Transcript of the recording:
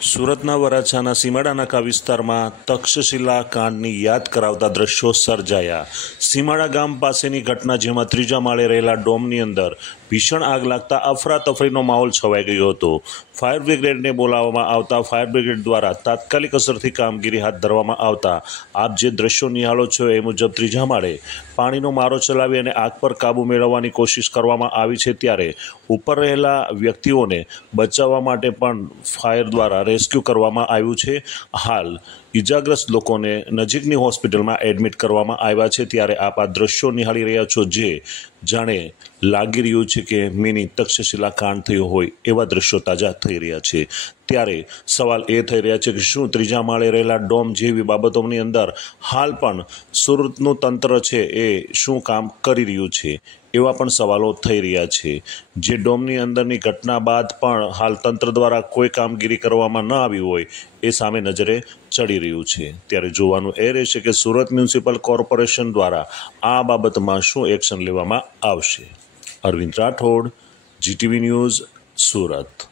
સુરતના વરાછાના સીમાડા નાકા વિસ્તારમાં તક્ષશિલા કાંડની યાદ કરાવતા દ્રશ્યો સર્જાયા। સીમાડા ગામ પાસેની ઘટના, જેમાં ત્રીજા માળે રહેલા ડોમની અંદર ભીષણ આગ લાગતા અફરાતફરીનો માહોલ છવાઈ ગયો હતો। ફાયર બ્રિગેડને બોલાવવામાં આવતા ફાયર બ્રિગેડ દ્વારા તાત્કાલિક અસરથી કામગીરી હાથ ધરવામાં આવતા આપ જે દ્રશ્યો નિહાળો છો એ મુજબ ત્રીજા માળે પાણીનો મારો ચલાવી અને આગ પર કાબૂ મેળવવાની કોશિશ કરવામાં આવી છે, ત્યારે ઉપર રહેલા વ્યક્તિઓને બચાવવા માટે પણ ફાયર દ્વારા રેસ્ક્યુ કરવામાં આવ્યું છે। હાલ ઇજાગ્રસ્ત લોકોને નજીકની હોસ્પિટલમાં એડમિટ કરવામાં આવ્યા છે। ત્યારે આપ આ દ્રશ્યો નિહાળી રહ્યા છો, જે જાણે લાગી રહ્યું છે કે મિની તક્ષશિલા કાંડ થયો હોય એવા દ્રશ્યો તાજા થઈ રહ્યા છે। ત્યારે સવાલ એ થઈ રહ્યા છે કે શું ત્રીજા માળે રહેલા ડોમ જેવી બાબતોની અંદર હાલ પણ સુરતનું તંત્ર છે એ શું કામ કરી રહ્યું છે, એવા પણ સવાલો થઈ રહ્યા છે। જે ડોમની અંદરની ઘટના બાદ પણ હાલ તંત્ર દ્વારા કોઈ કામગીરી કરવામાં ન આવી હોય એ સામે નજરે ચડી રહ્યું છે। ત્યારે જોવાનું એ રહેશે કે સુરત મ્યુનિસિપલ કોર્પોરેશન દ્વારા આ બાબતમાં શું એક્શન લેવામાં આવશે। Arvind Rathod, GTV news, Surat.